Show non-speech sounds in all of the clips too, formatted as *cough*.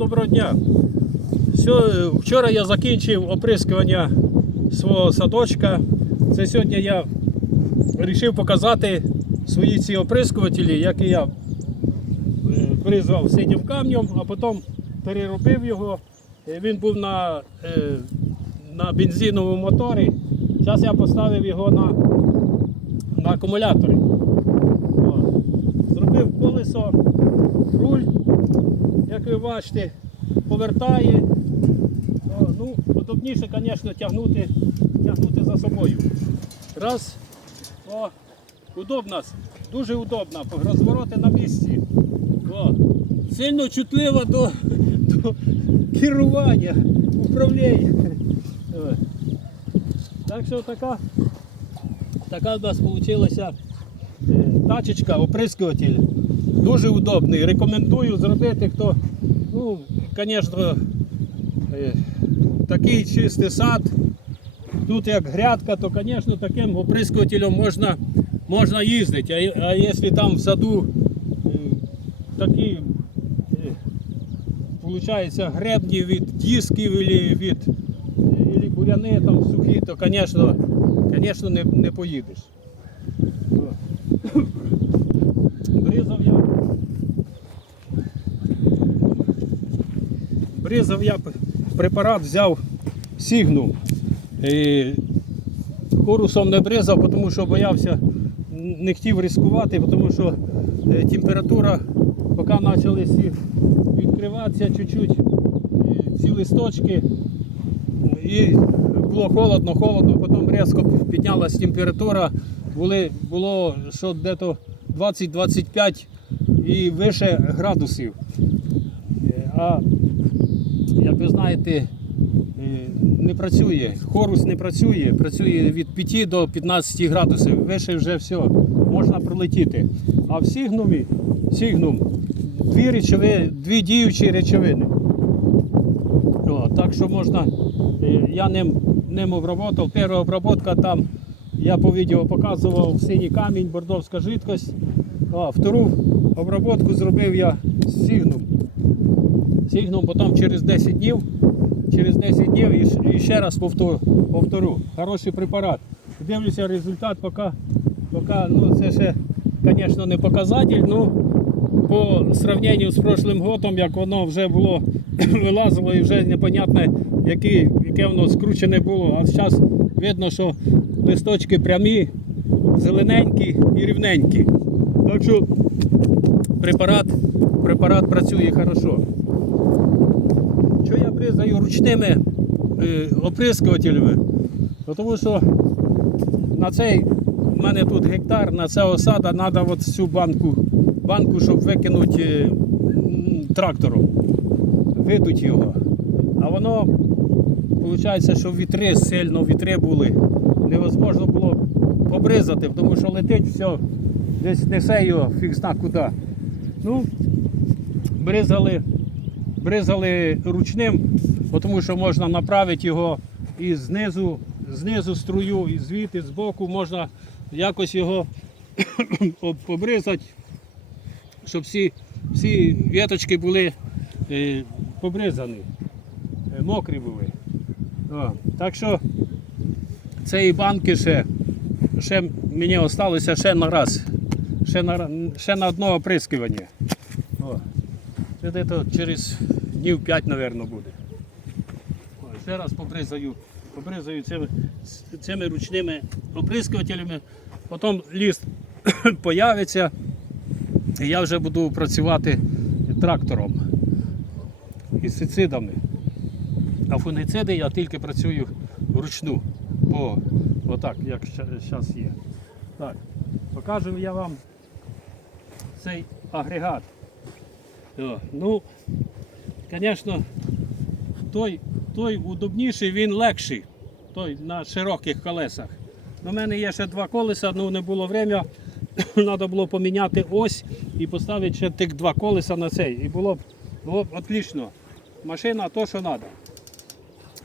доброго дня. Вчора я закінчив оприскування свого садочка. Це сьогодні я вирішив показати свої ці оприскувателі, які я е, призвав синім камнем, а потім переробив його. Е, Він був на, е, на бензиновому моторі. Зараз я поставив його на, на акумулятори. Зробив колесо, руль як ви бачите, повертає. О, ну, удобніше, звісно, тягнути, тягнути за собою. Раз. О, удобна, дуже удобна, розвороти на місці. О, сильно чутлива до, до керування, управління. Так що така, така в нас вийшла тачечка, оприскуватель. Дуже удобний. Рекомендую зробити, хто, ну, звісно, е, такий чистий сад. Тут як грядка, то, звісно, таким оприскувателем можна, можна їздити. А, а якщо там в саду е, такі, е, гребні від дисків або від або буряни там сухі, то, звісно не, не поїдеш. Бризав я. Бризав я препарат взяв сігну. І хорусом не бризав, тому що боявся, не хотів ризикувати, тому що е, температура, поки почали відкриватися чуть-чуть, ці листочки, і було холодно, холодно, потім різко піднялася температура, були, було що дето 20-25 і вище градусів. Е, А як ви знаєте, е, не працює, хорус не працює, працює від 5 до 15 градусів, вище вже все, можна пролетіти. А в сігнумі, сігнум дві речови, дві діючі речовини. О, так що можна, е, я ним, ним обработав. Перша обработка там, я по відео показував синій камінь, бордовська жидкость. А втору обработку зробив я з сігном. Сігном, потім через 10 днів, через 10 днів і, ще раз повторю, повторю. Хороший препарат. Дивлюся результат, поки, поки ну це ще, звісно, не показатель, ну по сравненню з прошлим годом, як воно вже було *clears throat* вилазило і вже непонятно, яке, яке воно скручене було. А зараз видно, що листочки прямі, зелененькі і рівненькі. Так що препарат, препарат працює хорошо. Що я бризаю ручними е, оприскувателями? Ну, Тому що на цей у мене тут гектар, на цього сада треба от цю банку, банку, щоб викинути е, трактором. Видуть його. А воно, виходить, що вітри сильно вітри були. Невозможно було побризати, тому що летить все, десь несе його фіг зна куди. Ну, бризали, бризали ручним, тому що можна направити його і знизу, знизу струю, і звідти, з боку можна якось його *coughs* побризати, щоб всі, всі віточки були е, побризані, е, мокрі були. О, так що цієї банки ще ще мені залишилося ще на раз. Ще на, ще на одне оприскування. Це десь через днів 5, мабуть, буде. О, ще раз побризаю, побризаю цими, цими ручними оприскувателями. Потім ліст *coughs* появиться, і я вже буду працювати трактором із фіцидами. А фунгициди я тільки працюю вручну. О, отак, як зараз є. Так, покажу я вам цей агрегат. О, ну, звісно, той, той удобніший, він легший. Той на широких колесах. У мене є ще два колеса, ну не було время. *coughs* Треба було поміняти ось і поставити ще тих два колеса на цей. І було б, було б отлично. Машина то, що треба.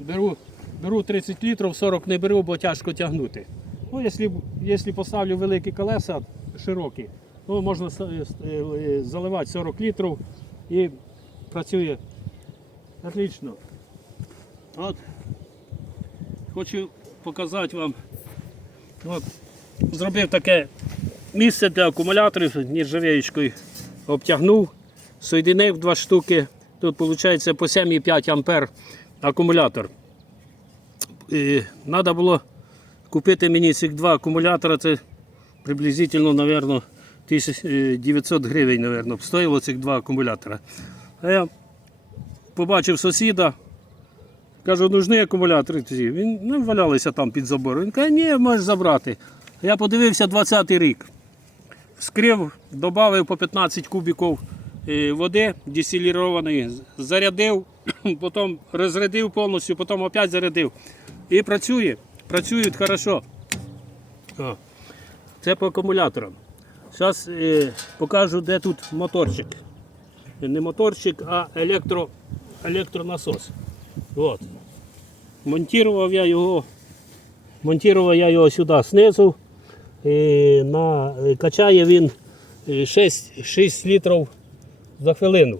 Беру, беру 30 літрів, 40 не беру, бо тяжко тягнути. Ну, якщо, поставлю великі колеса широкі, то можна с- е, е, заливати 40 літрів і працює отлично. От, хочу показати вам. От, зробив таке місце для акумуляторів нержавеючкою обтягнув, соєдинив два штуки. Тут виходить по 7,5 ампер акумулятор. Треба було купити мені цих два акумулятора. Це приблизительно, мабуть, 1900 гривень, мабуть, стоїло цих два акумулятора. А я побачив сусіда, кажу, нужні акумулятори. ці?» Він ну, валялися там під забором. Він каже, ні, можеш забрати. Я подивився 20-й рік. Вскрив, додав по 15 кубиків е, води дистилірованої, зарядив, *clears throat* потім розрядив повністю, потім опять зарядив. І працює. Працюють хорошо. Це по акумуляторам. Зараз е, покажу, де тут моторчик. Не моторчик, а електро, електронасос. От. Монтував я його, монтував я його сюди знизу. І на, качає він е, 6, 6 літрів за хвилину.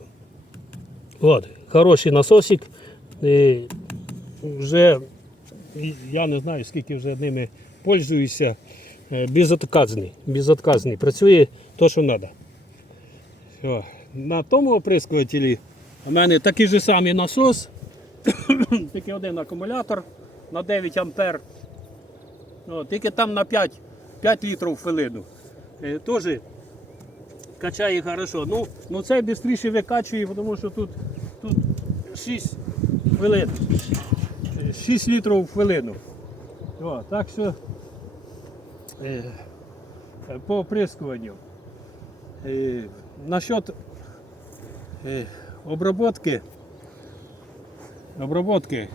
От, хороший насосик. І вже і я не знаю, скільки вже ними пользуюся. Е, Безотказний, безотказний. Працює то, що треба. Все. На тому оприскувателі у мене такий же самий насос, *coughs* тільки один акумулятор на 9 ампер. О, тільки там на 5, 5 літрів в хвилину. Е, Теж качає хорошо. Ну, ну цей швидше викачує, тому що тут, тут 6 хвилин. 6 літрів в хвилину. О, так що е, по оприскуванню. Е, насчет е, обработки. Обработки.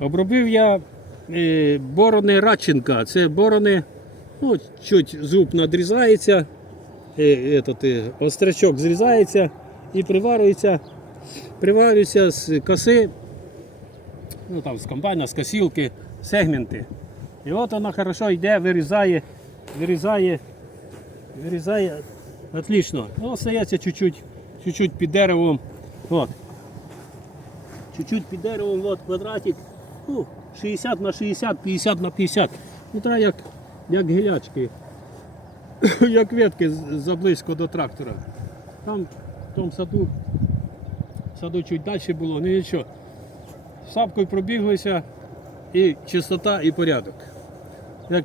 Обробив я борони Радченка. Це борони, ну, чуть зуб надрізається, этот, острячок зрізається і приварюється, приварюється з коси, ну там з комбайна, з косілки, сегменти. І от вона хорошо йде, вирізає, вирізає, вирізає отлично. Ну, остається чуть-чуть, чуть-чуть під деревом. От. Чуть-чуть під деревом, от квадратик. Ну, 60 на 60, 50 на 50. Ну так як, як гілячки. *coughs* як ветки заблизько до трактора. Там в тому саду, саду чуть далі було, ну нічого. Сапкою пробіглися і чистота, і порядок. Як,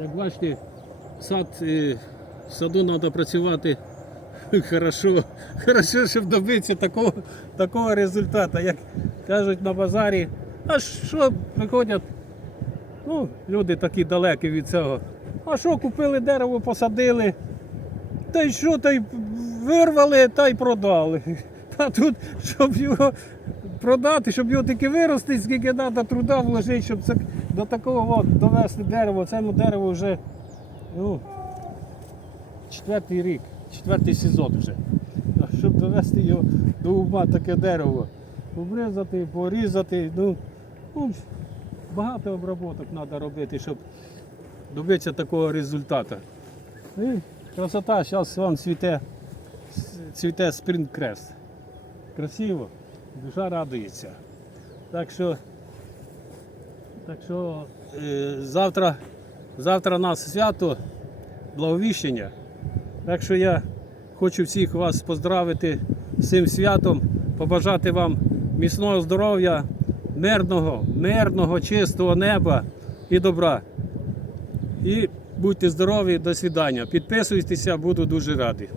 як бачите, сад, е, в саду треба працювати *laughs* хорошо, хорошо, щоб добитися такого, такого результату. Як кажуть на базарі, а що приходять, ну, люди такі далекі від цього. А що, купили дерево, посадили, та й що, та й вирвали, та й продали. *laughs* А тут, щоб його продати, щоб його таки вирости, скільки треба труда вложити, щоб це до такого довести дерево. Цьому дереву вже ну, четвертий рік, четвертий сезон вже. Щоб довести його до ума таке дерево. Обрізати, порізати. Ну, ну, багато обробок треба робити, щоб добитися такого результату. І красота, зараз вам цвіте, цвіте спринт-крест. Красиво, душа радується. Так що, так що е, завтра Завтра у нас свято, благовіщення. Так що я хочу всіх вас поздравити з цим святом, побажати вам міцного здоров'я, мирного, мирного, чистого неба і добра. І будьте здорові, до свидання. Підписуйтеся, буду дуже радий.